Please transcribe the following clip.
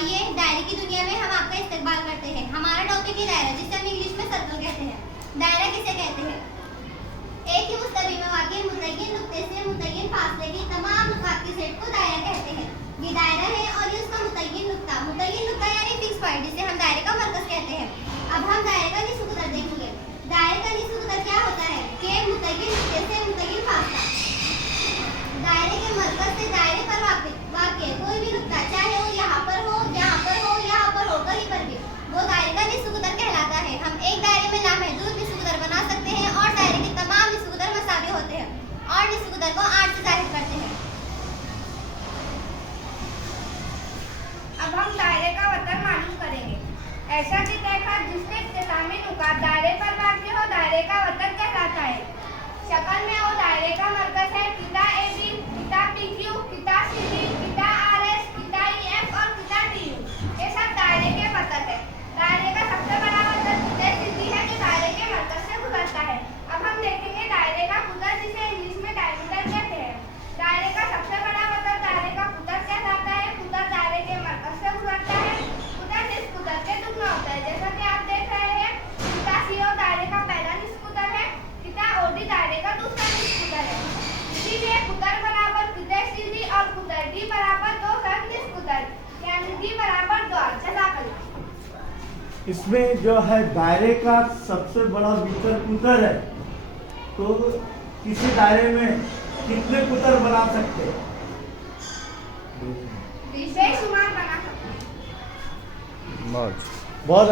आइए दायरे की दुनिया में हम आपका इस्तेमाल करते हैं। हमारा टॉपिक है दायरा, जिसे हम इंग्लिश में सर्कल कहते हैं। दायरा किसे कहते हैं? एक ही मुस्तवी में वाक़ई मुतय्यन नुक्ते से मुतय्यन फासले की तमाम नुकात के सेट को दायरा कहते हैं। ये दायरा है और ये उसका मुतय्यन नुक्ता यानी फिक्स पॉइंट, जिसे हम दायरे का मरकज कहते हैं। अब हम दायरे का निस्फ कुदर देखेंगे। दायरे का निस्फ कुदर क्या होता है कि एक मुतय्यन नुक्ते से मुतय्यन फासला, दायरे के मरकज से दायरे पर वाक़ई कोई भी नुक्ता, चाहे वो यहाँ पर हो, यहाँ पर हो, कहीं पर भी, वो दायरे का निस्फ कुदर कहलाता है। हम एक दायरे में लामहदूद निस्फ कुदर बना सकते हैं और दायरे के तमाम निस्फ कुदर मसावी होते हैं और निस्फ कुदर को 8 से जाहिर करते हैं। अब हम दायरे का वतन मालूम करेंगे। ऐसा भी देखा जिसके इख्तितामी नुकात दायरे पर वाक़ई हो, दायरे का वतन कहलाता है। शक्ल में वो दायरे का मरकज है किता AB, किता PQ, किता CD, किता RS, किता EF और किता DU। ये सब दायरे के वतन है। दायरे का सबसे बड़ा वतन किता CD है, जो दायरे के मरकज से गुजरता है। अब हम देखेंगे दायरे का कुतर, जिसे इंग्लिश में डायमीटर कहते हैं। दायरे का सबसे बड़ा वतन दायरे का कुतर कहलाता है। कुतर दायरे के मरकज से गुजरता है। कुतर निस्फ कुतर के दुगना होता है। जैसा कि आप देख रहे हैं, किता CO दायरे का पहला निस्फ कुतर है, किता OD दायरे का दूसरा निस्फ कुतर है। इसीलिए कुतर बराबर किता CD और कुतर D बराबर 2 सब निस्फ कुतर, यानी D बराबर 2। जज़ाकल्लाह। इसमें जो है दायरे का सबसे बड़ा भीतर कुतर है, तो किसी दायरे में कितने कुतर बना सकते हैं? बेशुमार बना सकते हैं। बहुत